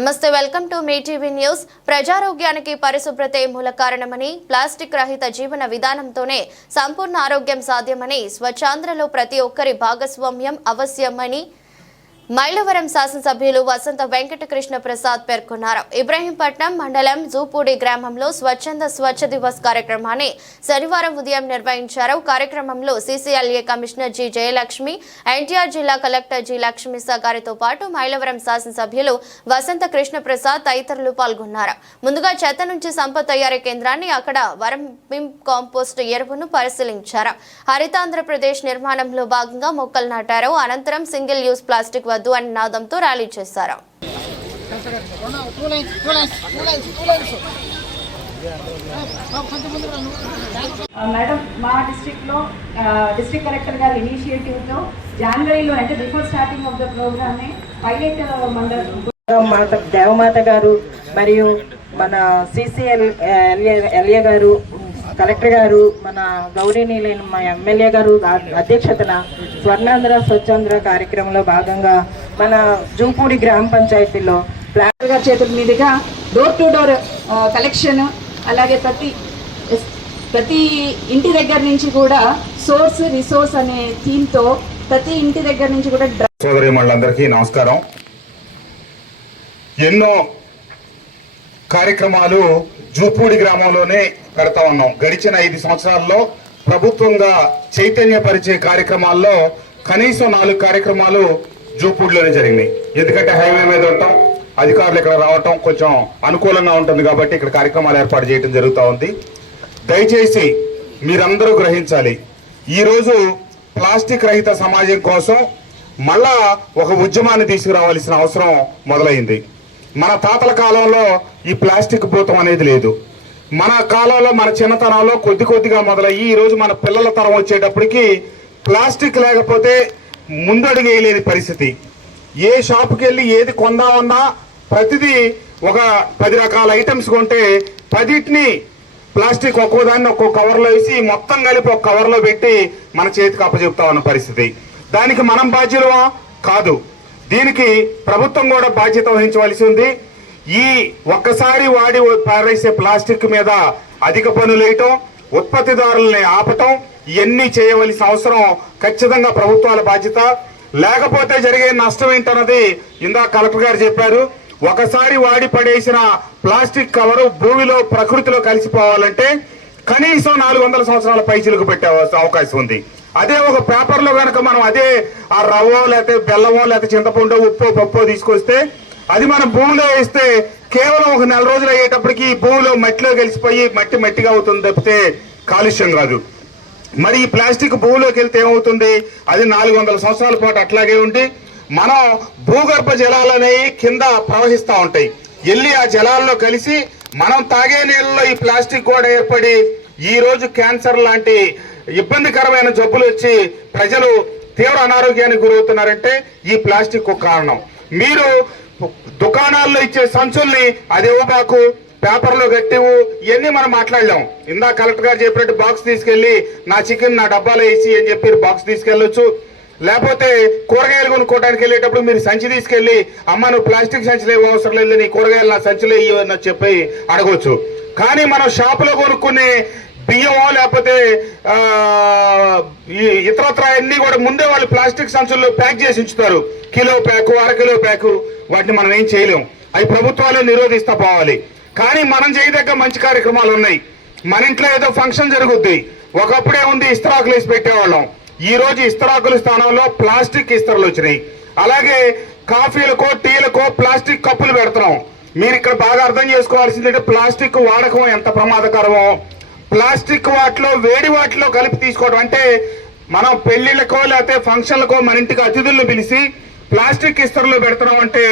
నమస్తే, welcome to మీ TV news. ప్రజారోగ్యానికి పరిశుభ్రతే మూల కారణమని, ప్లాస్టిక్ రహిత జీవన విధానంతోనే సంపూర్ణ ఆరోగ్యం సాధ్యమని, స్వచ్ఛాంధ్రలో ప్రతి ఒక్కరి భాగస్వామ్యం అవశ్యమని మైలవరం శాసనసభ్యులు వసంత వెంకట కృష్ణ ప్రసాద్ పేర్కొన్నారు. ఇబ్రహీంపట్నం మండలం జూపూడి గ్రామంలో స్వచ్ఛ దివస్ కార్యక్రమాన్ని శనివారం ఉదయం నిర్వహించారు. కార్యక్రమంలో CCLA commissioner G Jayalakshmi, NTR జిల్లా కలెక్టర్ జి లక్ష్మీసా గారితో పాటు మైలవరం శాసనసభ్యులు వసంత కృష్ణ ప్రసాద్ తదితరులు పాల్గొన్నారు. ముందుగా చెత్త నుంచి సంపద తయారీ కేంద్రాన్ని, అక్కడ వరం కాంపోస్ట్ ఎరువును పరిశీలించారు. హరితాంధ్రప్రదేశ్ నిర్మాణంలో భాగంగా మొక్కలు నాటారు. అనంతరం సింగిల్ యూజ్ ప్లాస్టిక్ వద్దు అనే నాదంతో ర్యాలీ చేశారు. మేడం, మా డిస్ట్రిక్ట్లో డిస్ట్రిక్ట్ కలెక్టర్ గారి ఇనిషియేటివ్తో జనవరిలో అంటే before starting of the programme pilot మండలం దేవమాత గారు మరియు మన సిసిఎల్ ఎల్ఏ గారు, కలెక్టర్ గారు, మన గౌరవనీయులైన మా ఎమ్మెల్యే గారు అధ్యక్షతన స్వర్ణాంధ్ర స్వచ్ఛాంధ్ర కార్యక్రమంలో భాగంగా మన జూపూడి గ్రామ పంచాయతీలో ప్లాస్టర్ గారి చేతుల మీదుగా డోర్ టు డోర్ కలెక్షన్, అలాగే ప్రతి ఇంటి దగ్గర నుంచి కూడా సోర్స్ రిసోర్స్ అనే థీమ్తో ప్రతి ఇంటి దగ్గర నుంచి కూడా సోదరి మండలందరికీ నమస్కారం. ఎన్నో కార్యక్రమాలు జూపూడి గ్రామంలోనే పెడతా ఉన్నాం. గడిచిన 5 సంవత్సరాల్లో ప్రభుత్వంగా చైతన్యపరిచే కార్యక్రమాల్లో కనీసం 4 కార్యక్రమాలు జూపూడిలోనే జరిగినాయి. ఎందుకంటే హైవే మీద ఉండటం, అధికారులు ఇక్కడ రావటం కొంచెం అనుకూలంగా ఉంటుంది కాబట్టి ఇక్కడ కార్యక్రమాలు ఏర్పాటు చేయడం జరుగుతూ ఉంది. దయచేసి మీరందరూ గ్రహించాలి, ఈరోజు ప్లాస్టిక్ రహిత సమాజం కోసం మళ్ళా ఒక ఉద్యమాన్ని తీసుకురావాల్సిన అవసరం మొదలైంది. మన తాతల కాలంలో ఈ ప్లాస్టిక్ భూతం అనేది లేదు. మన కాలంలో, మన చిన్నతనంలో కొద్దిగా మొదలయ్యి ఈరోజు మన పిల్లల తరం వచ్చేటప్పటికి ప్లాస్టిక్ లేకపోతే ముందడుగు వేయలేని పరిస్థితి. ఏ షాపుకి వెళ్ళి ఏది కొందామన్నా ప్రతిదీ ఒక 10 రకాల ఐటమ్స్ కొంటే 10టిని ప్లాస్టిక్ ఒక్కోదాన్ని ఒక్కో కవర్లో వేసి మొత్తం కలిపి ఒక కవర్లో పెట్టి మన చేతికి అప్పచెప్తా ఉన్న పరిస్థితి. దానికి మనం బాధ్యులమా? కాదు. దీనికి ప్రభుత్వం కూడా బాధ్యత వహించవలసి ఉంది. ఈ ఒక్కసారి వాడి పారేసే ప్లాస్టిక్ మీద అధిక పన్నులు వేయటం, ఉత్పత్తిదారులని ఆపటం, ఇవన్నీ చేయవలసిన అవసరం ఖచ్చితంగా ప్రభుత్వాల బాధ్యత. లేకపోతే జరిగే నష్టం ఏంటన్నది ఇందాక కలెక్టర్ గారు చెప్పారు. ఒకసారి వాడి పడేసిన ప్లాస్టిక్ కవరు భూమిలో, ప్రకృతిలో కలిసిపోవాలంటే కనీసం 400 సంవత్సరాల పైచిలకు పెట్టే అవకాశం ఉంది. అదే ఒక పేపర్లో కనుక మనం అదే ఆ రవ్వో లేకపోతే బెల్లమో లేకపోతే చింతపండు, ఉప్పు, పప్పు తీసుకొస్తే అది మనం భూమిలో వేస్తే కేవలం ఒక 4 రోజులు అయ్యేటప్పటికి భూమిలో మట్టిలో కలిసిపోయి మట్టిగా అవుతుంది తప్పితే కాలుష్యం కాదు. మరి ఈ ప్లాస్టిక్ భూమిలోకి వెళ్తే ఏమవుతుంది? అది 400 సంవత్సరాల పాటు అట్లాగే ఉండి మనం భూగర్భ జలాలు అనేవి కింద ప్రవహిస్తూ ఉంటాయి. వెళ్ళి ఆ జలాల్లో కలిసి మనం తాగే నీళ్ళలో ఈ ప్లాస్టిక్ కూడా ఏర్పడి ఈ రోజు క్యాన్సర్ లాంటి ఇబ్బందికరమైన జబ్బులు వచ్చి ప్రజలు తీవ్ర అనారోగ్యానికి గురవుతున్నారంటే ఈ ప్లాస్టిక్ ఒక కారణం. మీరు దుకాణాల్లో ఇచ్చే సంచుల్ని అదేవో మాకు పేపర్లో కట్టివు, ఇవన్నీ మనం మాట్లాడలేం. ఇందాక కలెక్టర్ గారు చెప్పినట్టు బాక్స్ తీసుకెళ్లి నా చికెన్ నా డబ్బాలో వేసి అని చెప్పి బాక్స్ తీసుకెళ్లొచ్చు. లేకపోతే కూరగాయలు కొనుక్కోవడానికి వెళ్ళేటప్పుడు మీరు సంచి తీసుకెళ్లి అమ్మ నువ్వు ప్లాస్టిక్ సంచులు ఏమో అవసరం లేదు, నీ కూరగాయలు నా సంచులు ఇవ్వని చెప్పి అడగవచ్చు. కానీ మనం షాపులో కొనుక్కునే బియ్యమో లేకపోతే ఇతరత్ర అన్ని కూడా ముందే వాళ్ళు ప్లాస్టిక్ సంచుల్లో ప్యాక్ చేసి ఉంచుతారు. కిలో ప్యాకు, అరకిలో ప్యాకు. వాటిని మనం ఏం చేయలేం. అవి ప్రభుత్వాలే నిరోధిస్తా పోవాలి. కానీ మనం చేయదగ్గ మంచి కార్యక్రమాలు ఉన్నాయి. మన ఇంట్లో ఏదో ఫంక్షన్ జరుగుద్ది, ఒకప్పుడే ఉంది ఇస్తరాకులు వేసి పెట్టేవాళ్ళం. ఈ రోజు ఇస్తరాకుల స్థానంలో ప్లాస్టిక్ ఇస్తరాలు వచ్చినాయి. అలాగే కాఫీలకో టీలకో ప్లాస్టిక్ కప్పులు పెడుతున్నాం. మీరు ఇక్కడ బాగా అర్థం చేసుకోవాల్సిందంటే ప్లాస్టిక్ వాడకం ఎంత ప్రమాదకరమో. ప్లాస్టిక్ వాటిలో వేడి వాటిలో కలిపి తీసుకోవడం అంటే మనం పెళ్లిళ్ళకో లేకపోతే ఫంక్షన్లకో మన ఇంటికి అతిథులను పిలిచి ప్లాస్టిక్ ఇస్తరులో పెడతాం అంటే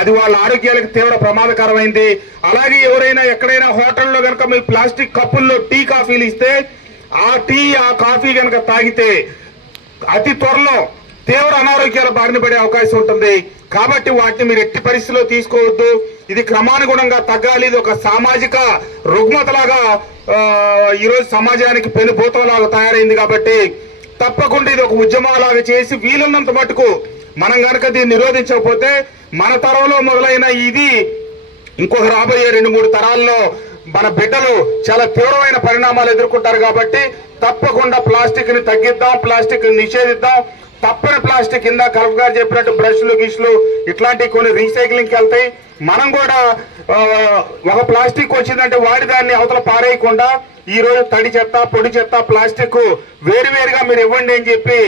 అది వాళ్ళ ఆరోగ్యాలకు తీవ్ర ప్రమాదకరమైంది. అలాగే ఎవరైనా ఎక్కడైనా హోటల్లో కనుక మీ ప్లాస్టిక్ కప్పుల్లో టీ కాఫీలు ఇస్తే ఆ టీ ఆ కాఫీ కనుక తాగితే అతి త్వరలో తీవ్ర అనారోగ్యాల బారిన పడే అవకాశం ఉంటుంది. కాబట్టి వాటిని మీరు ఎట్టి పరిస్థితిలో తీసుకోవద్దు. ఇది క్రమానుగుణంగా తగ్గాలి. ఇది ఒక సామాజిక రుగ్మతలాగా ఈరోజు సమాజానికి పెనుభూతంలాగా తయారైంది. కాబట్టి తప్పకుండా ఇది ఒక ఉద్యమంలాగా చేసి వీలున్నంత మటుకు మనం కనుక దీన్ని నిరోధించకపోతే మన తరంలో మొదలైన ఇది ఇంకొక రాబోయే 2-3 తరాల్లో మన బిడ్డలు చాలా తీవ్రమైన పరిణామాలు ఎదుర్కొంటారు. కాబట్టి తప్పకుండా ప్లాస్టిక్ ని తగ్గిద్దాం, ప్లాస్టిక్ ని నిషేధిద్దాం. తప్పని ప్లాస్టిక్ కింద కలెక్టర్ గారు చెప్పినట్టు బ్రష్లు గిష్లు ఇట్లాంటి కొన్ని రీసైక్లింగ్కి వెళ్తాయి. మనం కూడా ఒక ప్లాస్టిక్ వచ్చిందంటే వాడి దాన్ని అవతల పారేయకుండా ఈ రోజు తడి చెత్త, పొడి చెత్త, ప్లాస్టిక్ వేరువేరుగా మీరు ఇవ్వండి అని చెప్పి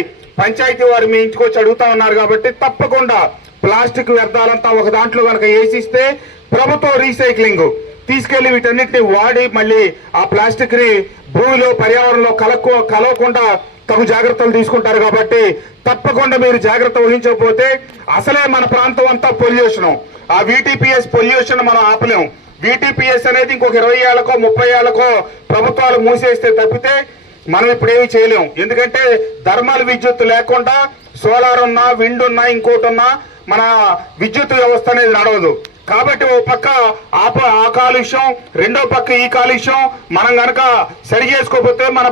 పంచాయతీ వారు మీ ఇంటికి వచ్చి అడుగుతా ఉన్నారు. కాబట్టి తప్పకుండా ప్లాస్టిక్ వ్యర్థాలంతా ఒక దాంట్లో కనుక వేసిస్తే ప్రభుత్వం రీసైక్లింగ్ తీసుకెళ్లి వీటన్నిటిని వాడి మళ్ళీ ఆ ప్లాస్టిక్ ని భూమిలో పర్యావరణంలో కలవకుండా తగు జాగ్రత్తలు తీసుకుంటారు. కాబట్టి తప్పకుండా మీరు జాగ్రత్త వహించకపోతే అసలే మన ప్రాంతం అంతా పొల్యూషన్. ఆ VTPS పొల్యూషన్ మనం ఆపలేం. VTPS అనేది ఇంకొక 20 ఏళ్లకో 30 ఏళ్లకో ప్రభుత్వాలు మూసేస్తే తప్పితే మనం ఇప్పుడు ఏమి చేయలేం. ఎందుకంటే థర్మల్ విద్యుత్ లేకుండా సోలార్ ఉన్నా, విండ్ ఉన్నా, ఇంకోటి ఉన్నా మన విద్యుత్ వ్యవస్థ అనేది నడవదు. కాబట్టి ఓ పక్క ఆ కాలుష్యం, రెండో పక్క ఈ కాలుష్యం మనం గనక సరి చేసుకోకపోతే మన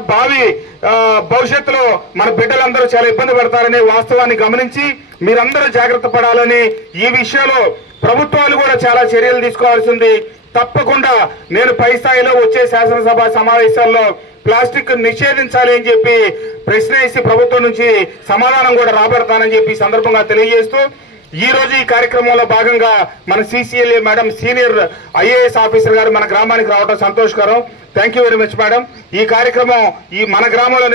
భవిష్యత్తులో మన బిడ్డలందరూ చాలా ఇబ్బంది పడతారనే వాస్తవాన్ని గమనించి మీరందరూ జాగ్రత్త పడాలని, ఈ విషయంలో ప్రభుత్వాలు కూడా చాలా చర్యలు తీసుకోవాల్సింది. తప్పకుండా నేను పై స్థాయిలో వచ్చే శాసనసభ సమావేశాల్లో ప్లాస్టిక్ నిషేధించాలి అని చెప్పి ప్రశ్న వేసి ప్రభుత్వం నుంచి సమాధానం కూడా రాబడతానని చెప్పి సందర్భంగా తెలియజేస్తూ, ఈ రోజు ఈ కార్యక్రమంలో భాగంగా మన CCLA madam, senior IAS officer గారు మన గ్రామానికి రావడం సంతోషకరం. Thank you very much madam. ఈ కార్యక్రమం మన గ్రామంలో